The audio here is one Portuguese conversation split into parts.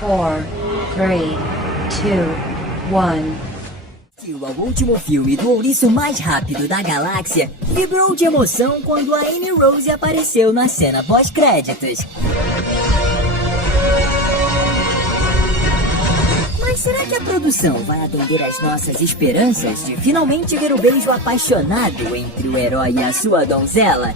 4, 3, 2, 1. O último filme do ouriço mais rápido da galáxia vibrou de emoção quando a Amy Rose apareceu na cena pós-créditos. Mas será que a produção vai atender às nossas esperanças de finalmente ver o beijo apaixonado entre o herói e a sua donzela?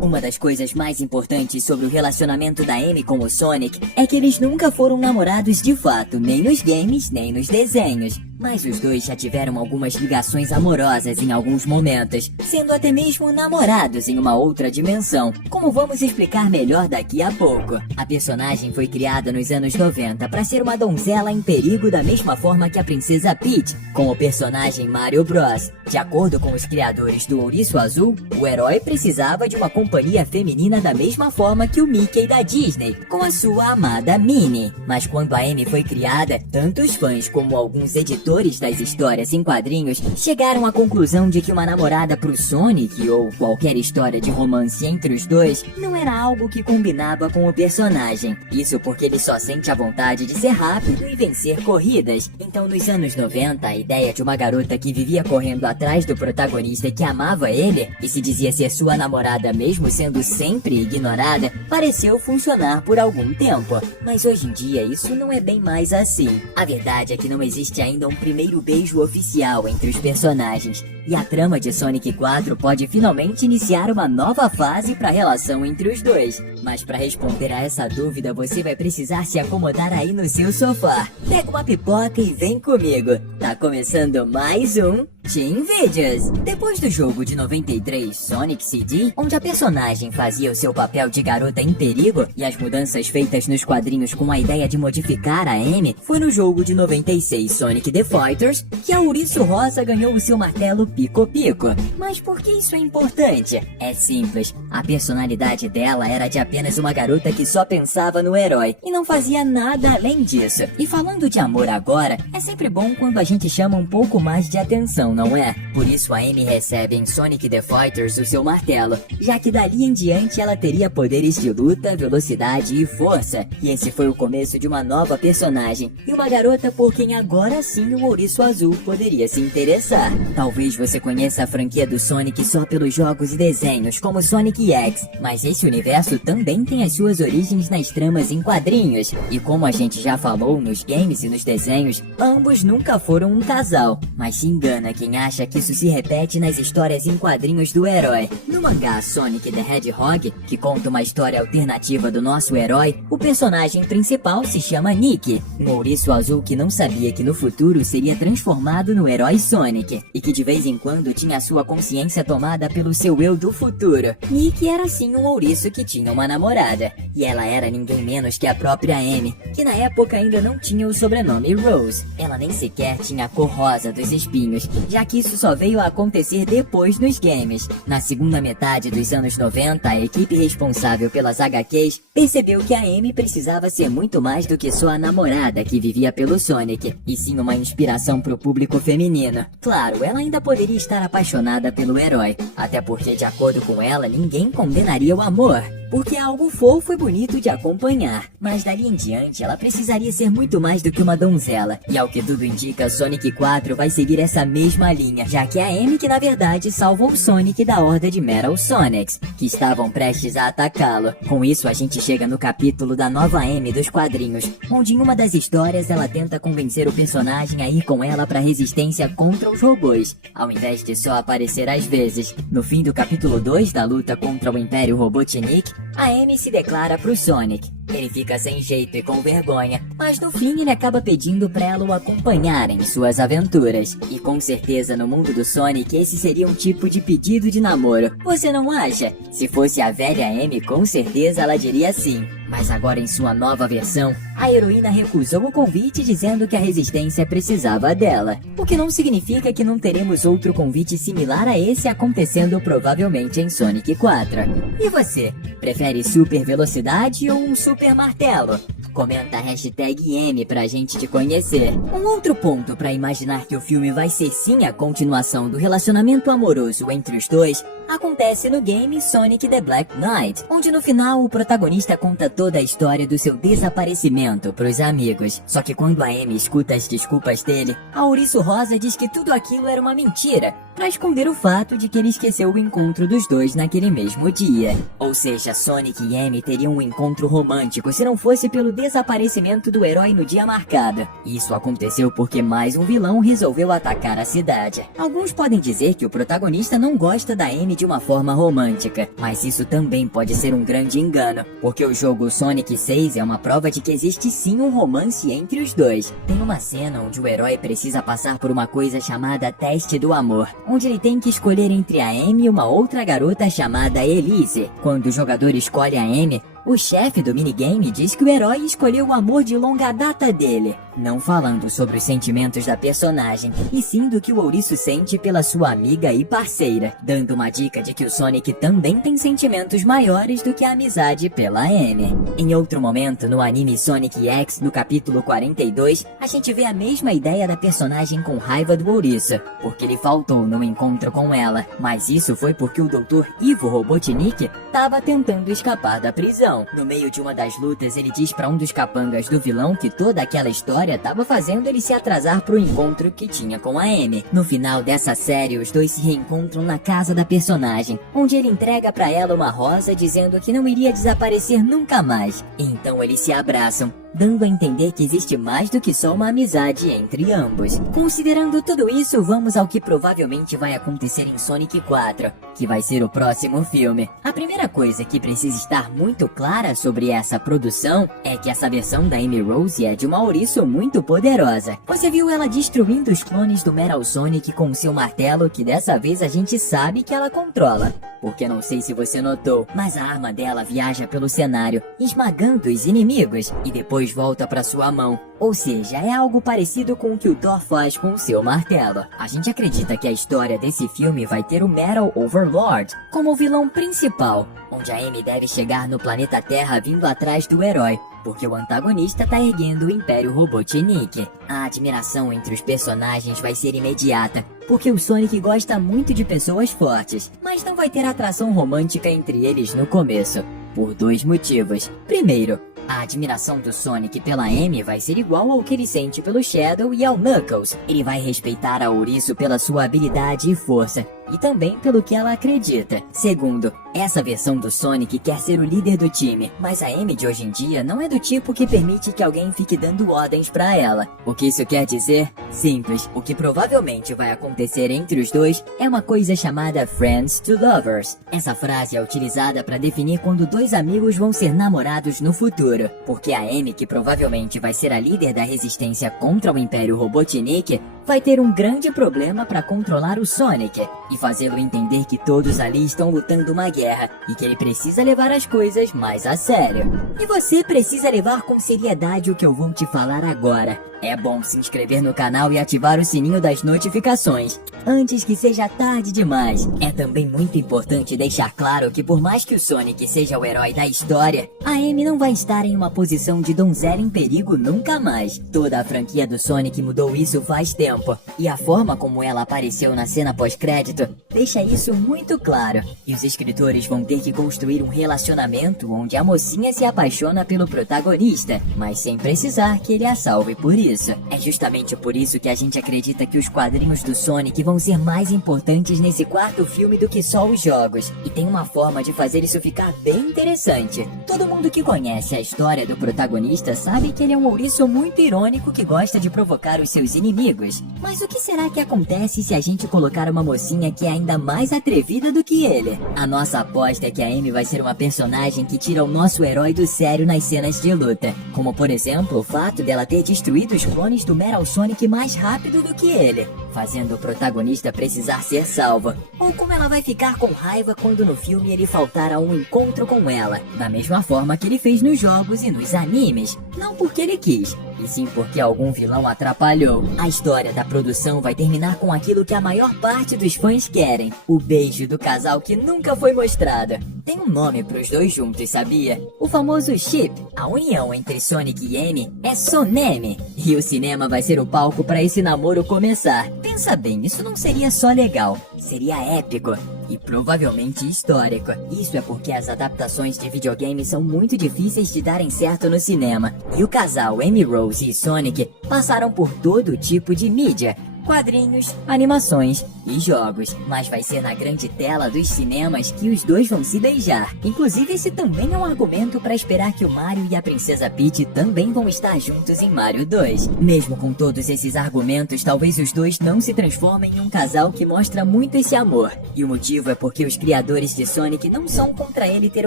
Uma das coisas mais importantes sobre o relacionamento da Amy com o Sonic é que eles nunca foram namorados de fato, nem nos games, nem nos desenhos. Mas os dois já tiveram algumas ligações amorosas em alguns momentos, sendo até mesmo namorados em uma outra dimensão, como vamos explicar melhor daqui a pouco. A personagem foi criada nos anos 90 para ser uma donzela em perigo da mesma forma que a princesa Peach, com o personagem Mario Bros. De acordo com os criadores do Ouriço Azul, o herói precisava de uma companhia feminina da mesma forma que o Mickey da Disney, com a sua amada Minnie. Mas quando a Amy foi criada, tanto os fãs como alguns editores das histórias em quadrinhos chegaram à conclusão de que uma namorada pro Sonic, ou qualquer história de romance entre os dois, não era algo que combinava com o personagem. Isso porque ele só sente a vontade de ser rápido e vencer corridas. Então, nos anos 90, a ideia de uma garota que vivia correndo atrás do protagonista e que amava ele, e se dizia ser sua namorada mesmo sendo sempre ignorada, pareceu funcionar por algum tempo. Mas hoje em dia, isso não é bem mais assim. A verdade é que não existe ainda um primeiro beijo oficial entre os personagens, e a trama de Sonic 4 pode finalmente iniciar uma nova fase para a relação entre os dois. Mas para responder a essa dúvida, você vai precisar se acomodar aí no seu sofá. Pega uma pipoca e vem comigo. Tá começando mais um Team Videos. Depois do jogo de 93, Sonic CD, onde a personagem fazia o seu papel de garota em perigo, e as mudanças feitas nos quadrinhos com a ideia de modificar a Amy, foi no jogo de 96, Sonic the Fighters, que a Ouriço Rosa ganhou o seu martelo Pico Pico. Mas por que isso é importante? É simples, a personalidade dela era de apenas uma garota que só pensava no herói, e não fazia nada além disso. E falando de amor agora, é sempre bom quando a gente chama um pouco mais de atenção, não é? Por isso a Amy recebe em Sonic the Fighters o seu martelo, já que dali em diante ela teria poderes de luta, velocidade e força. E esse foi o começo de uma nova personagem, e uma garota por quem agora sim o Ouriço Azul poderia se interessar. Talvez você conheça a franquia do Sonic só pelos jogos e desenhos, como Sonic X, mas esse universo também tem as suas origens nas tramas em quadrinhos. E como a gente já falou nos games e nos desenhos, ambos nunca foram um casal. Mas se engana quem acha que isso se repete nas histórias em quadrinhos do herói. No mangá Sonic the Hedgehog, que conta uma história alternativa do nosso herói, o personagem principal se chama Nick, um ouriço azul que não sabia que no futuro seria transformado no herói Sonic, e que de vez em quando tinha sua consciência tomada pelo seu eu do futuro. Nick era sim um ouriço que tinha uma namorada, e ela era ninguém menos que a própria Amy, que na época ainda não tinha o sobrenome Rose. Ela nem sequer tinha a cor rosa dos espinhos, já que isso só veio a acontecer depois nos games. Na segunda metade dos anos 90, a equipe responsável pelas HQs percebeu que a Amy precisava ser muito mais do que só a namorada que vivia pelo Sonic, e sim uma inspiração pro público feminino. Claro, ela ainda poderia estar apaixonada pelo herói, até porque, de acordo com ela, ninguém condenaria o amor, porque é algo fofo e bonito de acompanhar. Mas dali em diante, ela precisaria ser muito mais do que uma donzela. E ao que tudo indica, Sonic 4 vai seguir essa mesma linha, já que é a Amy que na verdade salvou o Sonic da horda de Metal Sonics, que estavam prestes a atacá-lo. Com isso, a gente chega no capítulo da nova Amy dos quadrinhos, onde em uma das histórias ela tenta convencer o personagem a ir com ela pra resistência contra os robôs, ao invés de só aparecer às vezes. No fim do capítulo 2 da luta contra o Império Robotnik, a Amy se declara pro Sonic. Ele fica sem jeito e com vergonha, mas no fim ele acaba pedindo pra ela o acompanhar em suas aventuras. E com certeza no mundo do Sonic esse seria um tipo de pedido de namoro. Você não acha? Se fosse a velha Amy, com certeza ela diria sim. Mas agora em sua nova versão, a heroína recusou o convite dizendo que a resistência precisava dela. O que não significa que não teremos outro convite similar a esse acontecendo provavelmente em Sonic 4. E você? Prefere super velocidade ou um super martelo? Comenta a hashtag M pra gente te conhecer. Um outro ponto pra imaginar que o filme vai ser sim a continuação do relacionamento amoroso entre os dois acontece no game Sonic the Black Knight, onde no final o protagonista conta toda a história do seu desaparecimento pros amigos. Só que quando a Amy escuta as desculpas dele, a Ouriço Rosa diz que tudo aquilo era uma mentira, pra esconder o fato de que ele esqueceu o encontro dos dois naquele mesmo dia. Ou seja, Sonic e Amy teriam um encontro romântico se não fosse pelo desaparecimento do herói no dia marcado. Isso aconteceu porque mais um vilão resolveu atacar a cidade. Alguns podem dizer que o protagonista não gosta da Amy de uma forma romântica, mas isso também pode ser um grande engano, porque o jogo Sonic 6 é uma prova de que existe sim um romance entre os dois. Tem uma cena onde o herói precisa passar por uma coisa chamada teste do amor, onde ele tem que escolher entre a Amy e uma outra garota chamada Elise. Quando o jogador escolhe a Amy, o chefe do minigame diz que o herói escolheu o amor de longa data dele, não falando sobre os sentimentos da personagem, e sim do que o ouriço sente pela sua amiga e parceira, dando uma dica de que o Sonic também tem sentimentos maiores do que a amizade pela Amy. Em outro momento, no anime Sonic X, no capítulo 42, a gente vê a mesma ideia da personagem com raiva do ouriço, porque ele faltou no encontro com ela, mas isso foi porque o Dr. Ivo Robotnik estava tentando escapar da prisão. No meio de uma das lutas, ele diz pra um dos capangas do vilão que toda aquela história tava fazendo ele se atrasar pro encontro que tinha com a Amy. No final dessa série, os dois se reencontram na casa da personagem, onde ele entrega pra ela uma rosa dizendo que não iria desaparecer nunca mais. Então eles se abraçam, dando a entender que existe mais do que só uma amizade entre ambos. Considerando tudo isso, vamos ao que provavelmente vai acontecer em Sonic 4, que vai ser o próximo filme. A primeira coisa que precisa estar muito clara sobre essa produção é que essa versão da Amy Rose é de uma ouriço muito poderosa. Você viu ela destruindo os clones do Metal Sonic com seu martelo, que dessa vez a gente sabe que ela controla. Porque não sei se você notou, mas a arma dela viaja pelo cenário, esmagando os inimigos, e depois volta para sua mão. Ou seja, é algo parecido com o que o Thor faz com o seu martelo. A gente acredita que a história desse filme vai ter o Metal Overlord como o vilão principal, onde a Amy deve chegar no planeta Terra vindo atrás do herói, porque o antagonista tá erguendo o Império Robotnik. A admiração entre os personagens vai ser imediata, porque o Sonic gosta muito de pessoas fortes, mas não vai ter atração romântica entre eles no começo, por dois motivos. Primeiro, a admiração do Sonic pela Amy vai ser igual ao que ele sente pelo Shadow e ao Knuckles. Ele vai respeitar a Ouriço pela sua habilidade e força, e também pelo que ela acredita. Segundo, essa versão do Sonic quer ser o líder do time, mas a Amy de hoje em dia não é do tipo que permite que alguém fique dando ordens pra ela. O que isso quer dizer? Simples. O que provavelmente vai acontecer entre os dois é uma coisa chamada Friends to Lovers. Essa frase é utilizada para definir quando dois amigos vão ser namorados no futuro, porque a Amy, que provavelmente vai ser a líder da resistência contra o Império Robotnik, vai ter um grande problema para controlar o Sonic e fazê-lo entender que todos ali estão lutando uma guerra e que ele precisa levar as coisas mais a sério. E você precisa levar com seriedade o que eu vou te falar agora. É bom se inscrever no canal e ativar o sininho das notificações, antes que seja tarde demais. É também muito importante deixar claro que por mais que o Sonic seja o herói da história, a Amy não vai estar em uma posição de donzela em perigo nunca mais. Toda a franquia do Sonic mudou isso faz tempo, e a forma como ela apareceu na cena pós-crédito deixa isso muito claro. E os escritores vão ter que construir um relacionamento onde a mocinha se apaixona pelo protagonista, mas sem precisar que ele a salve por isso. É justamente por isso que a gente acredita que os quadrinhos do Sonic vão ser mais importantes nesse quarto filme do que só os jogos. E tem uma forma de fazer isso ficar bem interessante. Todo mundo que conhece a história do protagonista sabe que ele é um ouriço muito irônico que gosta de provocar os seus inimigos. Mas o que será que acontece se a gente colocar uma mocinha que é ainda mais atrevida do que ele? A nossa aposta é que a Amy vai ser uma personagem que tira o nosso herói do sério nas cenas de luta. Como por exemplo, o fato dela ter destruído os clones do Metal Sonic mais rápido do que ele. fazendo o protagonista precisar ser salvo, ou como ela vai ficar com raiva quando no filme ele faltar a um encontro com ela, da mesma forma que ele fez nos jogos e nos animes, não porque ele quis, e sim porque algum vilão atrapalhou. A história da produção vai terminar com aquilo que a maior parte dos fãs querem, o beijo do casal que nunca foi mostrado. Tem um nome pros dois juntos, sabia? O famoso chip. A união entre Sonic e Amy é Soneme, e o cinema vai ser o palco para esse namoro começar. Pensa bem, isso não seria só legal, seria épico e provavelmente histórico. Isso é porque as adaptações de videogames são muito difíceis de darem certo no cinema, e o casal Amy Rose e Sonic passaram por todo tipo de mídia, quadrinhos, animações e jogos, mas vai ser na grande tela dos cinemas que os dois vão se beijar. Inclusive, esse também é um argumento para esperar que o Mario e a Princesa Peach também vão estar juntos em Mario 2. Mesmo com todos esses argumentos, talvez os dois não se transformem em um casal que mostra muito esse amor. E o motivo é porque os criadores de Sonic não são contra ele ter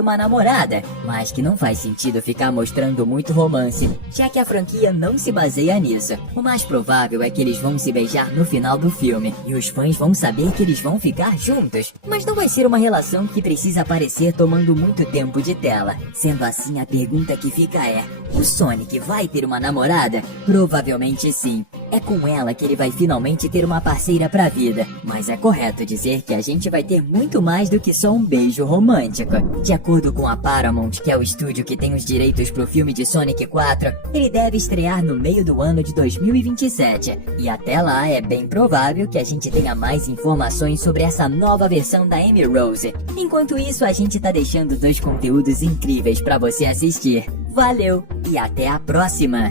uma namorada, mas que não faz sentido ficar mostrando muito romance, já que a franquia não se baseia nisso. O mais provável é que eles vão se beijar no final do filme, e os fãs vão saber que eles vão ficar juntos, mas não vai ser uma relação que precisa aparecer tomando muito tempo de tela. Sendo assim, a pergunta que fica é: o Sonic vai ter uma namorada? Provavelmente sim. É com ela que ele vai finalmente ter uma parceira pra vida, mas é correto dizer que a gente vai ter muito mais do que só um beijo romântico. De acordo com a Paramount, que é o estúdio que tem os direitos pro filme de Sonic 4, ele deve estrear no meio do ano de 2027, e até lá é bem provável que a gente tenha mais informações sobre essa nova versão da Amy Rose. Enquanto isso, a gente tá deixando dois conteúdos incríveis pra você assistir. Valeu e até a próxima!